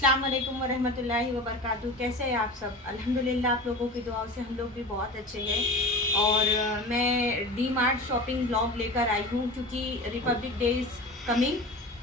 अस्सलाम वालेकुम वरहमतुल्लाहि वबरकातुहू। कैसे हैं आप सब? अल्हम्दुलिल्लाह, आप लोगों की दुआओं से हम लोग भी बहुत अच्छे हैं। और मैं डी मार्ट शॉपिंग ब्लॉग लेकर आई हूँ क्योंकि रिपब्लिक डे इज़ कमिंग।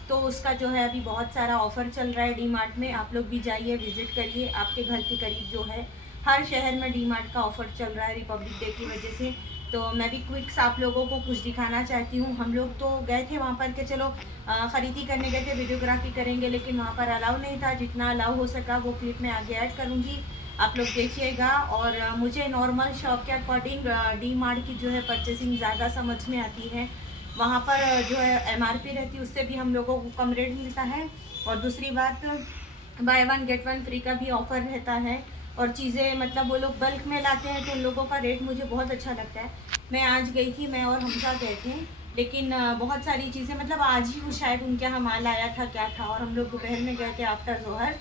तो उसका जो है अभी बहुत सारा ऑफ़र चल रहा है डी मार्ट में। आप लोग भी जाइए, विज़िट करिए। आपके घर के करीब जो है हर शहर में डी मार्ट का ऑफ़र चल रहा है रिपब्लिक डे की वजह से। तो मैं भी क्विक्स आप लोगों को कुछ दिखाना चाहती हूँ। हम लोग तो गए थे वहाँ पर कि चलो ख़रीदी करने गए थे, वीडियोग्राफी करेंगे, लेकिन वहाँ पर अलाउ नहीं था। जितना अलाउ हो सका वो क्लिप में आगे ऐड करूँगी, आप लोग देखिएगा। और मुझे नॉर्मल शॉप के अकॉर्डिंग डी मार्ट की जो है परचेसिंग ज़्यादा समझ में आती है। वहाँ पर जो है एमआरपी रहती है, उससे भी हम लोगों को कम रेट मिलता है। और दूसरी बात, by one get one free का भी ऑफ़र रहता है। और चीज़ें मतलब वो लोग बल्क में लाते हैं तो उन लोगों का रेट मुझे बहुत अच्छा लगता है। मैं आज गई थी, मैं और हमजा गए थे, लेकिन बहुत सारी चीज़ें मतलब आज ही वो शायद उनके यहाँ माल आया था क्या था, और हम लोग दोपहर में गए थे आफ्टर जोहर।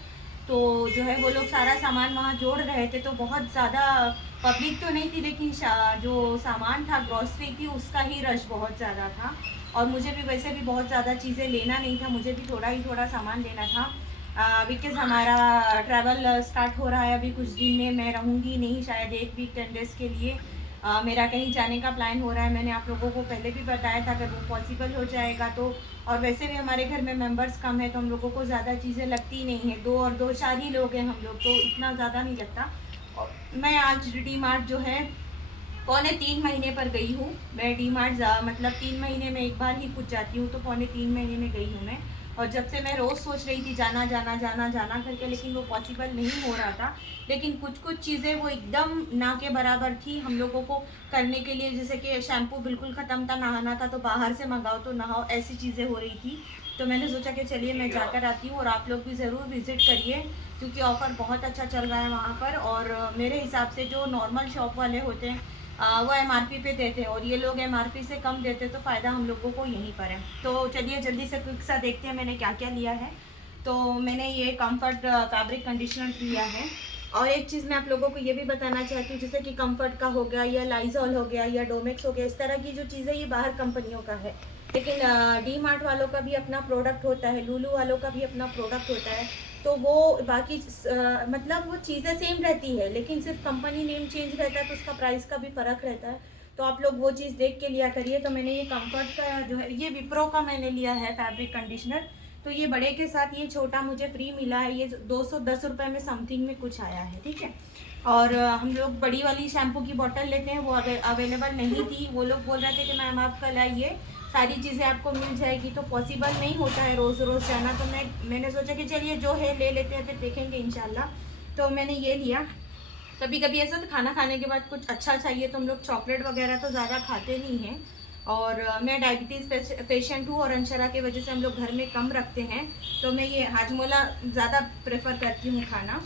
तो जो है वो लोग सारा सामान वहाँ जोड़ रहे थे, तो बहुत ज़्यादा पब्लिक तो नहीं थी, लेकिन जो सामान था ग्रॉसरी की उसका ही रश बहुत ज़्यादा था। और मुझे भी वैसे भी बहुत ज़्यादा चीज़ें लेना नहीं था, मुझे भी थोड़ा ही थोड़ा सामान लेना था। बिकॉज़ हमारा ट्रैवल स्टार्ट हो रहा है अभी कुछ दिन में। मैं रहूँगी नहीं शायद 1 वीक 10 डेज़ के लिए। मेरा कहीं जाने का प्लान हो रहा है। मैंने आप लोगों को पहले भी बताया था, अगर वो पॉसिबल हो जाएगा तो। और वैसे भी हमारे घर में मेंबर्स कम है तो हम लोगों को ज़्यादा चीज़ें लगती नहीं है। 2 और 2 4 ही लोग हैं हम लोग, तो इतना ज़्यादा नहीं लगता। और मैं आज डी मार्ट जो है पौने 3 महीने पर गई हूँ। मैं डी मार्ट मतलब 3 महीने में एक बार ही कुछ जाती हूँ, तो पौने 3 महीने में गई हूँ मैं। और जब से मैं रोज़ सोच रही थी जाना जाना जाना जाना करके, लेकिन वो पॉसिबल नहीं हो रहा था। लेकिन कुछ कुछ चीज़ें वो एकदम ना के बराबर थी हम लोगों को करने के लिए। जैसे कि शैम्पू बिल्कुल ख़त्म था, नहाना था तो बाहर से मंगाओ तो नहाओ, ऐसी चीज़ें हो रही थी। तो मैंने सोचा कि चलिए मैं जाकर आती हूँ, और आप लोग भी ज़रूर विज़िट करिए क्योंकि ऑफ़र बहुत अच्छा चल रहा है वहाँ पर। और मेरे हिसाब से जो नॉर्मल शॉप वाले होते हैं वो एमआरपी पे देते हैं, और ये लोग एमआरपी से कम देते हैं, तो फ़ायदा हम लोगों को यहीं पर है। तो चलिए जल्दी से क्विक सा देखते हैं मैंने क्या क्या लिया है। तो मैंने ये कंफर्ट फैब्रिक कंडीशनर लिया है। और एक चीज़ मैं आप लोगों को ये भी बताना चाहती हूँ, जैसे कि कंफर्ट का हो गया या लाइजॉल हो गया या डोमेक्स हो गया, इस तरह की जो चीज़ें ये बाहर कंपनियों का है, लेकिन डी मार्ट वालों का भी अपना प्रोडक्ट होता है, लूलू वालों का भी अपना प्रोडक्ट होता है। तो वो बाकी मतलब वो चीज़ें सेम रहती है, लेकिन सिर्फ कंपनी नेम चेंज रहता है तो उसका प्राइस का भी फ़र्क रहता है। तो आप लोग वो चीज़ देख के लिया करिए। तो मैंने ये कंफर्ट का जो है, ये विप्रो का मैंने लिया है फैब्रिक कंडीशनर। तो ये बड़े के साथ ये छोटा मुझे फ्री मिला है। ये 210 रुपये में समथिंग में कुछ आया है, ठीक है। और हम लोग बड़ी वाली शैम्पू की बॉटल लेते हैं, वो अवेलेबल नहीं थी। वो लोग बोल रहे थे कि मैम आप कल आइए, सारी चीज़ें आपको मिल जाएगी। तो पॉसिबल नहीं होता है रोज़ रोज़ जाना, तो मैंने सोचा कि चलिए जो है ले लेते हैं, फिर देखेंगे इंशाल्लाह। तो मैंने ये लिया। कभी कभी ऐसा तो खाना खाने के बाद कुछ अच्छा चाहिए, तो हम लोग चॉकलेट वगैरह तो ज़्यादा खाते नहीं हैं। और मैं डायबिटीज़ पेशेंट हूँ, और अंशरा की वजह से हम लोग घर में कम रखते हैं, तो मैं ये हाजमोला ज़्यादा प्रेफर करती हूँ खाना।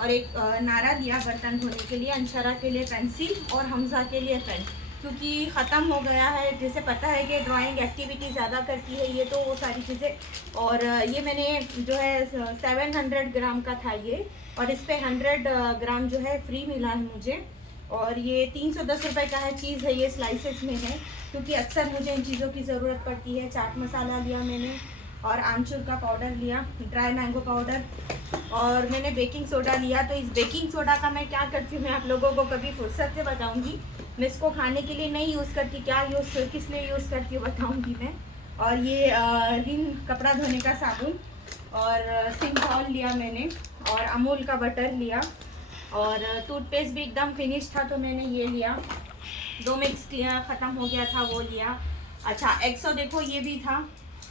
और एक नारा दिया बर्तन धोने के लिए, अंशरा के लिए पेंसिल और हमजा के लिए पेन, क्योंकि ख़त्म हो गया है। जैसे पता है कि ड्राइंग एक्टिविटी ज़्यादा करती है ये, तो वो सारी चीज़ें। और ये मैंने जो है 700 ग्राम का था ये, और इस पर 100 ग्राम जो है फ्री मिला है मुझे। और ये 310 रुपये का है चीज़ है, ये स्लाइसेस में है, क्योंकि अक्सर मुझे इन चीज़ों की ज़रूरत पड़ती है। चाट मसाला लिया मैंने, और आमचूर का पाउडर लिया, ड्राई मैंगो पाउडर, और मैंने बेकिंग सोडा लिया। तो इस बेकिंग सोडा का मैं क्या करती हूँ, मैं आप लोगों को कभी फुर्सत से बताऊँगी। मैं इसको खाने के लिए नहीं यूज़ करती, क्या किस लिए यूज़ करती हूँ बताऊँगी मैं। और ये रिन कपड़ा धोने का साबुन, और सिंथॉल लिया मैंने, और अमूल का बटर लिया, और टूथपेस्ट भी एकदम फिनिश था तो मैंने ये लिया। 2 मिक्स किया, ख़त्म हो गया था वो लिया। अच्छा, एक्सो देखो ये भी था,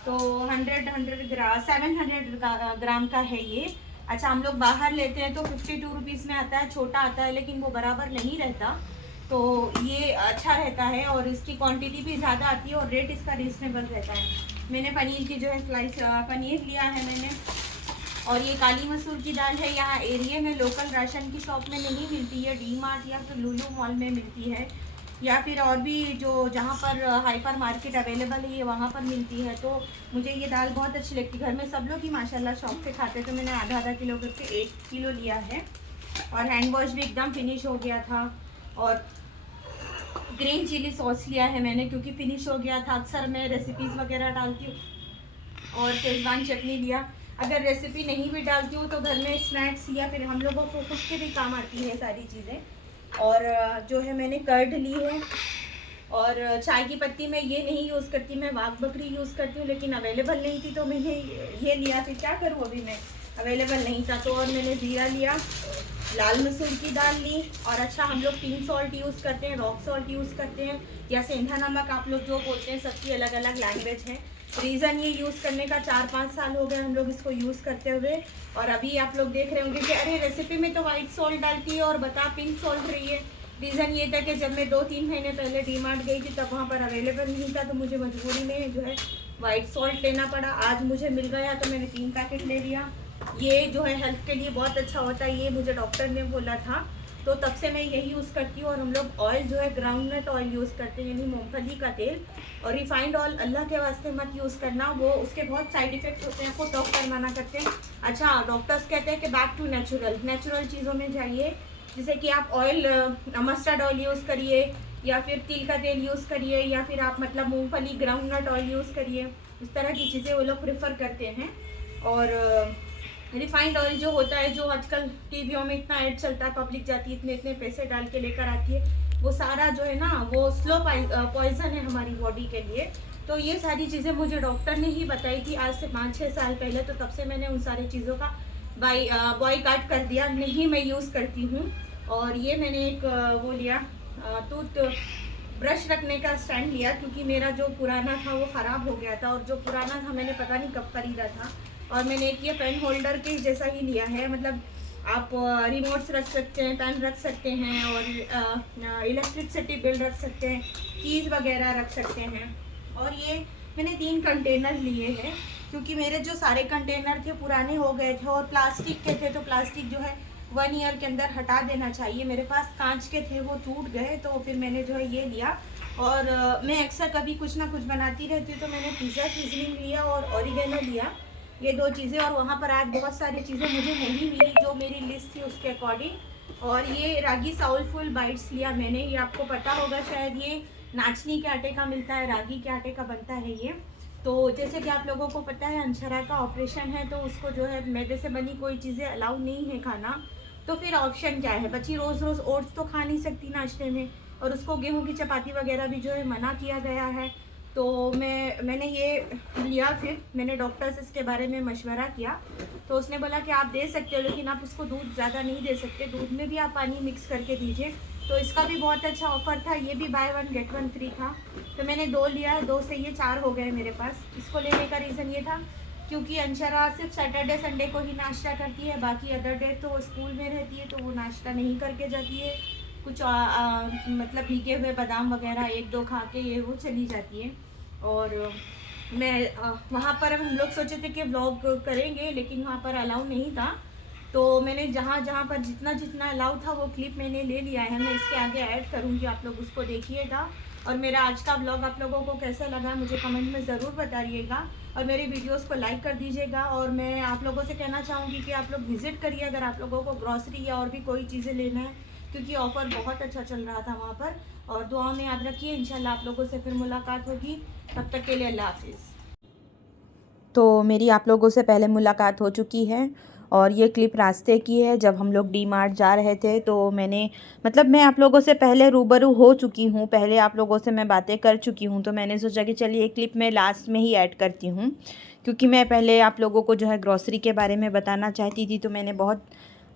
तो 100 ग्राम 700 ग्राम का है ये। अच्छा, हम लोग बाहर लेते हैं तो 52 रुपीज़ में आता है, छोटा आता है, लेकिन वो बराबर नहीं रहता। तो ये अच्छा रहता है, और इसकी क्वांटिटी भी ज़्यादा आती है, और रेट इसका रीज़नेबल रहता है। मैंने पनीर की जो है स्लाइस पनीर लिया है मैंने। और ये काली मसूर की दाल है, यहाँ एरिया में लोकल राशन की शॉप में नहीं मिलती है, डी मार्ट या फिर लुलु मॉल में मिलती है, या फिर और भी जो जहाँ पर हाइपर मार्केट अवेलेबल है ये वहाँ पर मिलती है। तो मुझे ये दाल बहुत अच्छी लगती है, घर में सब लोग ही माशाल्लाह शौक से खाते हैं, तो मैंने आधा आधा किलो करके 1 किलो लिया है। और हैंड वॉश भी एकदम फिनिश हो गया था। और ग्रीन चिली सॉस लिया है मैंने, क्योंकि फिनिश हो गया था। अक्सर मैं रेसिपीज़ वगैरह डालती हूँ। और शेजवान चटनी लिया। अगर रेसिपी नहीं भी डालती हूँ तो घर में स्नैक्स या फिर हम लोगों को खुद के भी काम आती है सारी चीज़ें। और जो है मैंने कर्ड ली है, और चाय की पत्ती मैं ये नहीं यूज़ करती, मैं वाघ बकरी यूज़ करती हूँ, लेकिन अवेलेबल नहीं थी तो मैंने ये लिया। फिर क्या करूँ, अभी मैं अवेलेबल नहीं था तो। और मैंने ज़ीरा लिया, लाल मसूर की दाल ली, और अच्छा हम लोग पिंक सॉल्ट यूज़ करते हैं, रॉक सॉल्ट यूज़ करते हैं, या सेंधा नमक आप लोग जो बोलते हैं, सबकी अलग अलग लैंग्वेज है। रीज़न ये यूज़ करने का 4-5 साल हो गए हम लोग इसको यूज़ करते हुए। और अभी आप लोग देख रहे होंगे कि अरे रेसिपी में तो वाइट सॉल्ट डालती है और बता पिंक सॉल्ट रही है। रीज़न ये था कि जब मैं 2-3 महीने पहले डीमार्ट गई थी तब वहाँ पर अवेलेबल नहीं था, तो मुझे मजबूरी में जो है वाइट सॉल्ट लेना पड़ा। आज मुझे मिल गया तो मैंने 3 पैकेट ले लिया। ये जो है हेल्थ के लिए बहुत अच्छा होता है, ये मुझे डॉक्टर ने बोला था, तो तब से मैं यही यूज़ करती हूँ। और हम लोग ऑयल जो है ग्राउंडनट ऑयल यूज़ करते हैं, यानी मूंगफली का तेल। और रिफाइंड ऑयल अल्लाह के वास्ते मत यूज़ करना, वो उसके बहुत साइड इफ़ेक्ट होते हैं, आपको डॉक्टर मना करते हैं। अच्छा, डॉक्टर्स कहते हैं कि बैक टू नेचुरल चीज़ों में जाइए, जैसे कि आप ऑयल मस्टर्ड ऑयल यूज़ करिए, या फिर तिल का तेल यूज़ करिए, या फिर आप मतलब मूंगफली ग्राउंडनट ऑयल यूज़ करिए। इस तरह की चीज़ें वो लोग प्रेफर करते हैं। और रिफाइंड ऑयल जो होता है, जो आजकल टीवियों में इतना ऐड चलता है, पब्लिक जाती है इतने इतने पैसे डाल के लेकर आती है, वो सारा जो है ना वो स्लो पॉइजन है हमारी बॉडी के लिए। तो ये सारी चीज़ें मुझे डॉक्टर ने ही बताई थी आज से 5-6 साल पहले, तो तब से मैंने उन सारी चीज़ों का बॉयकॉट कर दिया, नहीं मैं यूज़ करती हूँ। और ये मैंने एक वो लिया, टूथ ब्रश रखने का स्टैंड लिया, क्योंकि मेरा जो पुराना था वो ख़राब हो गया था, और जो पुराना था मैंने पता नहीं कब खरीदा था। और मैंने एक ये पेन होल्डर के जैसा ही लिया है, मतलब आप रिमोट्स रख सकते हैं, पेन रख सकते हैं, और इलेक्ट्रिसिटी बिल रख सकते हैं, कीज़ वगैरह रख सकते हैं। और ये मैंने 3 कंटेनर लिए हैं, क्योंकि मेरे जो सारे कंटेनर थे पुराने हो गए थे और प्लास्टिक के थे, तो प्लास्टिक जो है 1 ईयर के अंदर हटा देना चाहिए। मेरे पास कांच के थे, वो टूट गए, तो फिर मैंने जो है ये लिया। और मैं अक्सर कभी कुछ ना कुछ बनाती रहती हूँ, तो मैंने पिज़्ज़ा सीजनिंग लिया और ऑरिगेनो लिया, ये 2 चीज़ें। और वहाँ पर आज बहुत सारी चीज़ें मुझे नहीं मिली जो मेरी लिस्ट थी उसके अकॉर्डिंग। और ये रागी साउलफुल बाइट्स लिया मैंने, ये आपको पता होगा शायद, ये नाचनी के आटे का मिलता है, रागी के आटे का बनता है ये। तो जैसे कि आप लोगों को पता है अंशरा का ऑपरेशन है, तो उसको जो है मैदे से बनी कोई चीज़ें अलाउ नहीं है खाना। तो फिर ऑप्शन क्या है, बच्ची रोज़ रोज़ ओट्स तो खा नहीं सकती नाश्ते में, और उसको गेहूं की चपाती वगैरह भी जो है मना किया गया है। तो मैंने ये लिया। फिर मैंने डॉक्टर से इसके बारे में मशवरा किया, तो उसने बोला कि आप दे सकते हो, लेकिन आप उसको दूध ज़्यादा नहीं दे सकते, दूध में भी आप पानी मिक्स करके दीजिए। तो इसका भी बहुत अच्छा ऑफ़र था, ये भी बाय 1 गेट 1 फ्री था। तो मैंने 2 लिया, 2 से ये 4 हो गए मेरे पास। इसको लेने का रीज़न ये था क्योंकि अंशरा सिर्फ सैटरडे संडे को ही नाश्ता करती है, बाकी अदर डे तो वो स्कूल में रहती है, तो वो नाश्ता नहीं करके जाती है। कुछ मतलब भीगे हुए बादाम वगैरह 1-2 खा के ये वो चली जाती है। और मैं वहाँ पर हम लोग सोचे थे कि व्लॉग करेंगे, लेकिन वहाँ पर अलाउ नहीं था, तो मैंने जहाँ जहाँ पर जितना जितना अलाउ था वो क्लिप मैंने ले लिया है। मैं इसके आगे ऐड करूँगी, आप लोग उसको देखिएगा। और मेरा आज का व्लॉग आप लोगों को कैसा लगा मुझे कमेंट में ज़रूर बताइएगा, और मेरी वीडियोस को लाइक कर दीजिएगा। और मैं आप लोगों से कहना चाहूँगी कि आप लोग विज़िट करिए अगर आप लोगों को ग्रॉसरी या और भी कोई चीज़ें लेना है, क्योंकि ऑफ़र बहुत अच्छा चल रहा था वहाँ पर। और दुआओं में याद रखिए, इंशाल्लाह आप लोगों से फिर मुलाकात होगी, तब तक के लिए अल्लाह हाफिज़। तो मेरी आप लोगों से पहले मुलाकात हो चुकी है, और ये क्लिप रास्ते की है। जब हम लोग डी मार्ट जा रहे थे तो मैं आप लोगों से पहले रूबरू हो चुकी हूँ, पहले आप लोगों से मैं बातें कर चुकी हूँ, तो मैंने सोचा कि चलिए एक क्लिप मैं लास्ट में ही ऐड करती हूँ, क्योंकि मैं पहले आप लोगों को जो है ग्रॉसरी के बारे में बताना चाहती थी। तो मैंने बहुत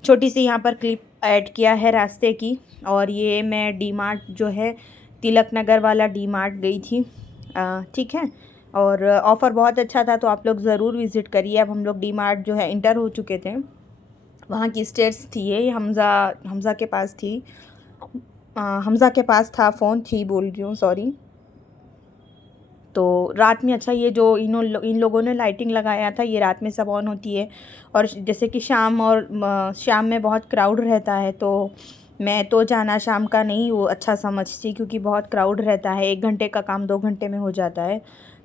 छोटी सी यहाँ पर क्लिप ऐड किया है रास्ते की। और ये मैं डी मार्ट जो है तिलक नगर वाला डी मार्ट गई थी, ठीक है। और ऑफ़र बहुत अच्छा था, तो आप लोग ज़रूर विज़िट करिए। अब हम लोग डी मार्ट जो है इंटर हो चुके थे, वहाँ की स्टेयर्स थी, ये हमज़ा के पास थी, हमज़ा के पास था, फ़ोन थी बोल रही हूँ, सॉरी। तो रात में अच्छा, ये जो इन लोगों ने लाइटिंग लगाया था, ये रात में सब ऑन होती है। और जैसे कि शाम में बहुत क्राउड रहता है, तो मैं तो जाना शाम का नहीं वो अच्छा समझती, क्योंकि बहुत क्राउड रहता है, 1 घंटे का काम 2 घंटे में हो जाता है।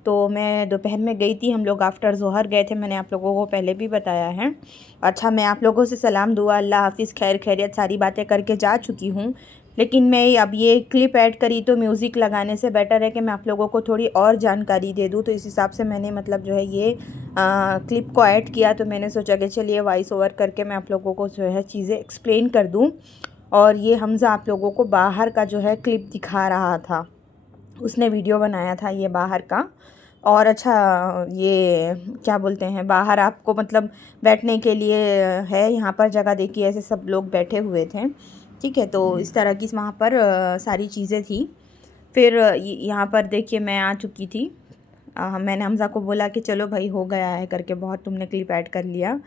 तो मैं दोपहर में गई थी, हम लोग आफ्टर ज़ोहर गए थे, मैंने आप लोगों को पहले भी बताया है। अच्छा, मैं आप लोगों से सलाम दुआ अल्लाह हाफ़िज़ खैर खैरियत सारी बातें करके जा चुकी हूँ। लेकिन मैं अब ये क्लिप ऐड करी तो म्यूज़िक लगाने से बेटर है कि मैं आप लोगों को थोड़ी और जानकारी दे दूँ, तो इस हिसाब से मैंने मतलब जो है ये क्लिप को ऐड किया। तो मैंने सोचा कि चलिए वॉइस ओवर करके मैं आप लोगों को जो है चीज़ें एक्सप्लेन कर दूँ। और ये हमज़ा आप लोगों को बाहर का जो है क्लिप दिखा रहा था, उसने वीडियो बनाया था ये बाहर का। और अच्छा, ये क्या बोलते हैं, बाहर आपको मतलब बैठने के लिए है यहाँ पर जगह, देखिए ऐसे सब लोग बैठे हुए थे, ठीक है। तो इस तरह की वहाँ पर सारी चीज़ें थी। फिर यहाँ पर देखिए मैं आ चुकी थी। मैंने हमज़ा को बोला कि चलो भाई हो गया है करके, बहुत तुमने क्लिप ऐड कर लिया।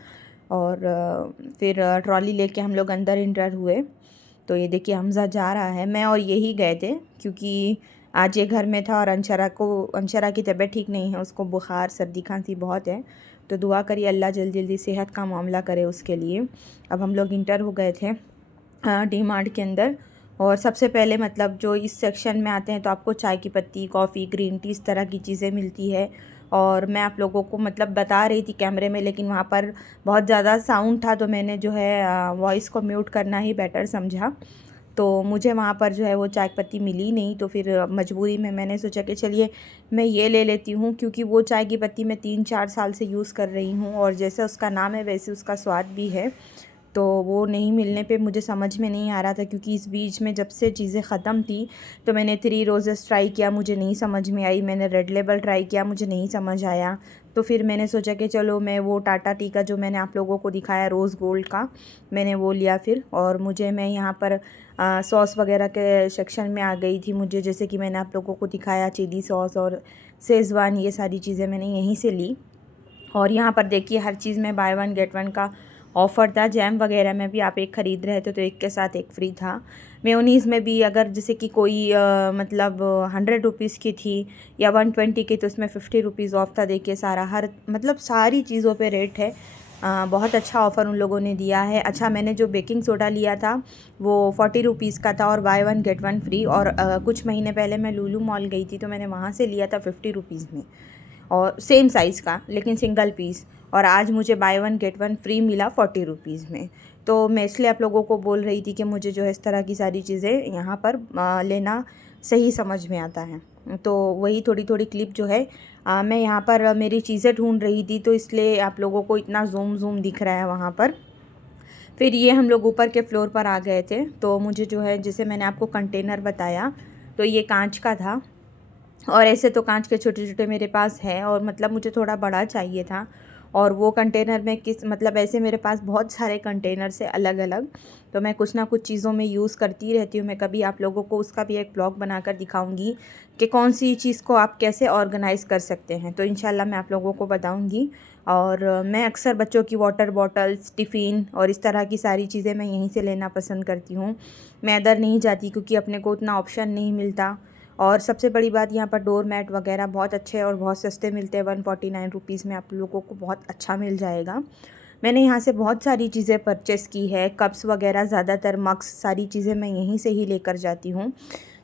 और फिर ट्रॉली लेके हम लोग अंदर इंटर हुए। तो ये देखिए हमज़ा जा रहा है, मैं और यही गए थे क्योंकि आज ये घर में था। और अंशरा की तबीयत ठीक नहीं है, उसको बुखार सर्दी खांसी बहुत है। तो दुआ करिए अल्लाह जल्दी जल्दी सेहत का मामला करे उसके लिए। अब हम लोग इंटर हो गए थे डी मार्ट के अंदर। और सबसे पहले मतलब जो इस सेक्शन में आते हैं तो आपको चाय की पत्ती, कॉफ़ी, ग्रीन टी, इस तरह की चीज़ें मिलती है। और मैं आप लोगों को मतलब बता रही थी कैमरे में, लेकिन वहाँ पर बहुत ज़्यादा साउंड था तो मैंने जो है वॉइस को म्यूट करना ही बेटर समझा। तो मुझे वहाँ पर जो है वो चाय पत्ती मिली नहीं, तो फिर मजबूरी में मैंने सोचा कि चलिए मैं ये ले लेती हूँ, क्योंकि वो चाय की पत्ती मैं 3-4 साल से यूज़ कर रही हूँ और जैसे उसका नाम है वैसे उसका स्वाद भी है। तो वो नहीं मिलने पे मुझे समझ में नहीं आ रहा था, क्योंकि इस बीच में जब से चीज़ें ख़त्म थी तो मैंने 3 रोज़ेस ट्राई किया, मुझे नहीं समझ में आई। मैंने रेड लेबल ट्राई किया, मुझे नहीं समझ आया। तो फिर मैंने सोचा कि चलो मैं वो टाटा टी का जो मैंने आप लोगों को दिखाया रोज़ गोल्ड का, मैंने वो लिया फिर। और मैं यहाँ पर सॉस वगैरह के सेक्शन में आ गई थी। मुझे जैसे कि मैंने आप लोगों को दिखाया चिली सॉस और शेज़वान, ये सारी चीज़ें मैंने यहीं से ली। और यहाँ पर देखिए हर चीज़ में बाय वन गेट वन का ऑफ़र था। जैम वगैरह में भी आप एक ख़रीद रहे थे तो एक के साथ एक फ्री था। मेयोनीज़ में भी अगर जैसे कि कोई मतलब 100 रुपीज़ की थी या 120 की, तो उसमें 50 रुपीज़ ऑफ था। देखिए सारा हर मतलब सारी चीज़ों पे रेट है। बहुत अच्छा ऑफ़र उन लोगों ने दिया है। अच्छा, मैंने जो बेकिंग सोडा लिया था वो 40 रुपीज़ का था और by one get one free. और कुछ महीने पहले मैं लुलु मॉल गई थी तो मैंने वहाँ से लिया था 50 रुपीज़ में, और सेम साइज़ का लेकिन सिंगल पीस। और आज मुझे by one get one free मिला 40 रुपीज़ में। तो मैं इसलिए आप लोगों को बोल रही थी कि मुझे जो है इस तरह की सारी चीज़ें यहाँ पर लेना सही समझ में आता है। तो वही थोड़ी थोड़ी क्लिप जो है मैं यहाँ पर मेरी चीज़ें ढूंढ रही थी, तो इसलिए आप लोगों को इतना ज़ूम ज़ूम दिख रहा है वहाँ पर। फिर ये हम लोग ऊपर के फ्लोर पर आ गए थे। तो मुझे जो है, जैसे मैंने आपको कंटेनर बताया, तो ये कांच का था। और ऐसे तो कांच के छोटे-छोटे मेरे पास है, और मतलब मुझे थोड़ा बड़ा चाहिए था। और वो कंटेनर में किस मतलब ऐसे मेरे पास बहुत सारे कंटेनर्स है अलग-अलग, तो मैं कुछ ना कुछ चीज़ों में यूज़ करती रहती हूँ। मैं कभी आप लोगों को उसका भी एक ब्लॉग बनाकर दिखाऊँगी कि कौन-सी चीज़ को आप कैसे ऑर्गेनाइज़ कर सकते हैं, तो इंशाल्लाह मैं आप लोगों को बताऊँगी। और मैं अक्सर बच्चों की वाटर बॉटल्स, टिफ़िन और इस तरह की सारी चीज़ें मैं यहीं से लेना पसंद करती हूँ। मैं अदर नहीं जाती क्योंकि अपने को उतना ऑप्शन नहीं मिलता। और सबसे बड़ी बात, यहाँ पर डोर मैट वगैरह बहुत अच्छे और बहुत सस्ते मिलते हैं। 149 रुपीज़ में आप लोगों को बहुत अच्छा मिल जाएगा। मैंने यहाँ से बहुत सारी चीज़ें परचेस की है, कप्स वगैरह, ज़्यादातर मग्स, सारी चीज़ें मैं यहीं से ही लेकर जाती हूँ।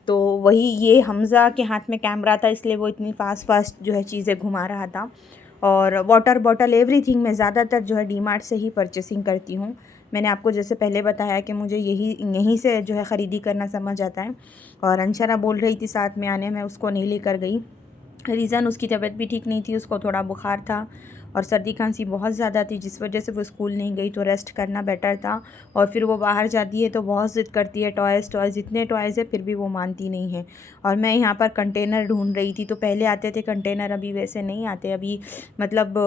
तो वही ये हमज़ा के हाथ में कैमरा था, इसलिए वो इतनी फ़ास्ट जो है चीज़ें घुमा रहा था। और वाटर बॉटल, एवरीथिंग मैं ज़्यादातर जो है डी मार्ट से ही परचेसिंग करती हूँ। मैंने आपको जैसे पहले बताया कि मुझे यहीं से जो है ख़रीदी करना समझ आता है। और अंशरा बोल रही थी साथ में आने, मैं उसको नहीं लेकर गई। रीज़न, उसकी तबीयत भी ठीक नहीं थी, उसको थोड़ा बुखार था और सर्दी खांसी बहुत ज़्यादा थी, जिस वजह से वो स्कूल नहीं गई। तो रेस्ट करना बेटर था। और फिर वो बाहर जाती है तो बहुत ज़िद करती है, टॉयज़, इतने टॉयज़ है फिर भी वो मानती नहीं है। और मैं यहाँ पर कंटेनर ढूंढ रही थी, तो पहले आते थे कंटेनर, अभी वैसे नहीं आते। अभी मतलब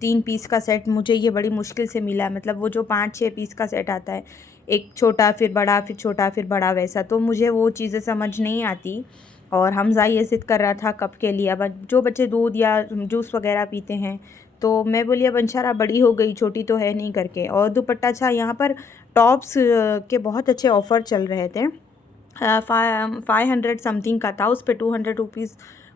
3 पीस का सेट मुझे ये बड़ी मुश्किल से मिला। मतलब वो जो 5-6 पीस का सेट आता है, एक छोटा फिर बड़ा फिर छोटा फिर बड़ा, वैसा, तो मुझे वो चीज़ें समझ नहीं आती। और हमज़ा ये ज़िद कर रहा था कप के लिए। अब जो बच्चे दूध या जूस वगैरह पीते हैं, तो मैं बोली अब अंशरा बड़ी हो गई, छोटी तो है नहीं करके। और दुपट्टा, अच्छा यहाँ पर टॉप्स के बहुत अच्छे ऑफ़र चल रहे थे। 500 समथिंग का था, उस पर 200 रुपीज़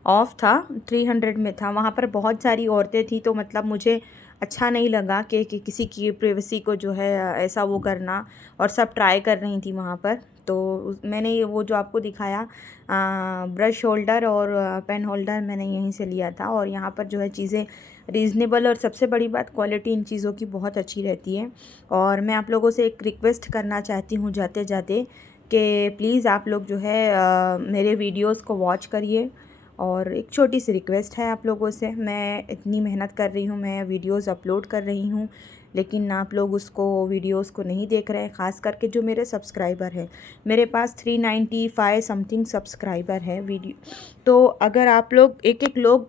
ऑफ था, 300 में था। वहाँ पर बहुत सारी औरतें थी, तो मतलब मुझे अच्छा नहीं लगा कि किसी की प्राइवेसी को जो है ऐसा वो करना। और सब ट्राई कर रही थी वहाँ पर। तो मैंने ये वो जो आपको दिखाया ब्रश होल्डर और पेन होल्डर, मैंने यहीं से लिया था। और यहाँ पर जो है चीज़ें रीज़नेबल, और सबसे बड़ी बात क्वालिटी इन चीज़ों की बहुत अच्छी रहती है। और मैं आप लोगों से एक रिक्वेस्ट करना चाहती हूँ जाते जाते, कि आप लोग जो है डी मार्ट से जो है चीज़ें ख़रीदें, क्योंकि इन चीज़ों की बहुत अच्छी क्वालिटी है। और मैं आप लोगों से एक रिक्वेस्ट करना चाहती हूँ जाते जाते, कि आप लोग जो है डी मार्ट से जो है चीज़ें ख़रीदें, क्योंकि इन चीज़ों की बहुत अच्छी क्वालिटी है। और मैं आप लोगों से एक रिक्वेस्ट करना चाहती हूँ जाते जाते, कि कि प्लीज़ आप लोग जो है मेरे वीडियोस को वॉच करिए। और एक छोटी सी रिक्वेस्ट है आप लोगों से, मैं इतनी मेहनत कर रही हूँ, मैं वीडियोस अपलोड कर रही हूँ, लेकिन आप लोग उसको वीडियोस को नहीं देख रहे हैं। ख़ास करके जो मेरे सब्सक्राइबर हैं, मेरे पास 395 समथिंग सब्सक्राइबर है वीडियो। तो अगर आप लोग एक एक लोग,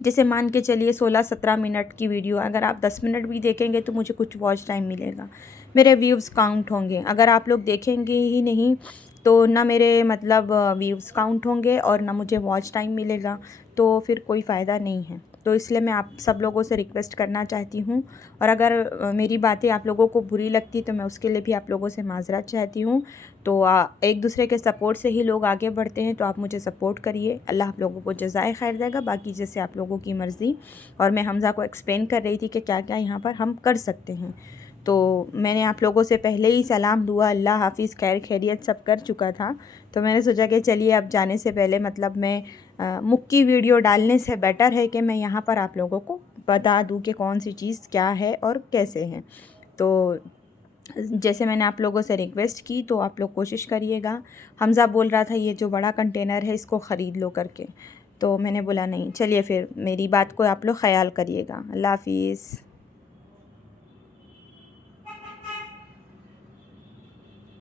जैसे मान के चलिए 16-17 मिनट की वीडियो, अगर आप 10 मिनट भी देखेंगे तो मुझे कुछ वॉच टाइम मिलेगा, मेरे व्यूज़ काउंट होंगे। अगर आप लोग देखेंगे ही नहीं तो ना मेरे मतलब व्यूज़ काउंट होंगे और ना मुझे वॉच टाइम मिलेगा, तो फिर कोई फ़ायदा नहीं है। तो इसलिए मैं आप सब लोगों से रिक्वेस्ट करना चाहती हूँ। और अगर मेरी बातें आप लोगों को बुरी लगती तो मैं उसके लिए भी आप लोगों से माज़रत चाहती हूँ। तो एक दूसरे के सपोर्ट से ही लोग आगे बढ़ते हैं, तो आप मुझे सपोर्ट करिए। अल्लाह आप लोगों को जज़ाए खैर देगा, बाकी जैसे आप लोगों की मर्ज़ी। और मैं हमज़ा को एक्सप्लेन कर रही थी कि क्या क्या यहाँ पर हम कर सकते हैं। तो मैंने आप लोगों से पहले ही सलाम दुआ अल्लाह हाफ़िज़ खैर खैरियत सब कर चुका था। तो मैंने सोचा कि चलिए अब जाने से पहले मतलब मैं मुक्की वीडियो डालने से बेटर है कि मैं यहाँ पर आप लोगों को बता दूँ कि कौन सी चीज़ क्या है और कैसे है। तो जैसे मैंने आप लोगों से रिक्वेस्ट की तो आप लोग कोशिश करिएगा। हमज़ा बोल रहा था ये जो बड़ा कंटेनर है इसको ख़रीद लो करके, तो मैंने बोला नहीं, चलिए फिर मेरी बात को आप लोग ख़याल करिएगा। अल्लाह हाफ़िज़।